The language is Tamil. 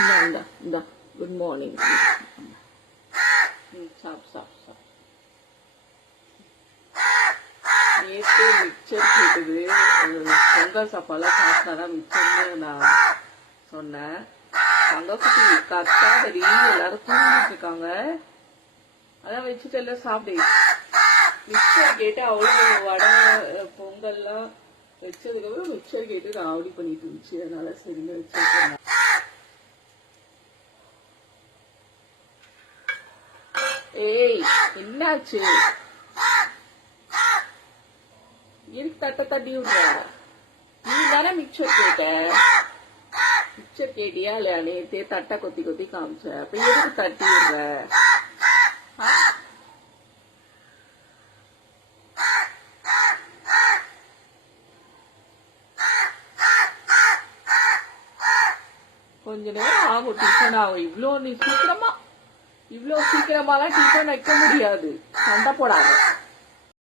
இந்தா குட் மார்னிங். சாப் சாப் சாப். நேற்று மிக்சர் கேட்டது, பொங்கல் சாப்பாடுலாம் சாப்பிட்டாதான் மிக்சர்னு நான் சொன்னேன். தங்கக்குட்டி கத்தாதடி, எல்லாரும் தூங்கிட்டு இருக்காங்க, அதான் வச்சுட்டு எல்லாம் சாப்பிடு. மிக்சர் கேட்டு அவ்வளோ வடை பொங்கல்லாம் வச்சதுக்கப்புறம் மிக்சர் கேட்டு ராவடி பண்ணிட்டு இருந்துச்சு. அதனால சரிங்க வச்சிருக்கேன். ஏய் என்னாச்சு? இருக்கு தட்ட தட்டி விடுற. நீ தானே மிக்சர் கேட்ட? மிக்சர் கேட்டியா இல்லையா? நேத்தே தட்டை கொத்தி கொத்தி காமிச்ச, அப்ப எதுக்கு தட்டி விடுற? கொஞ்ச நேரம் ஆகும் டிஃபன் ஆகும். இவ்வளோ சீக்கிரமாலாம் டிஃபன் வைக்க முடியாது. சண்டை போடாத.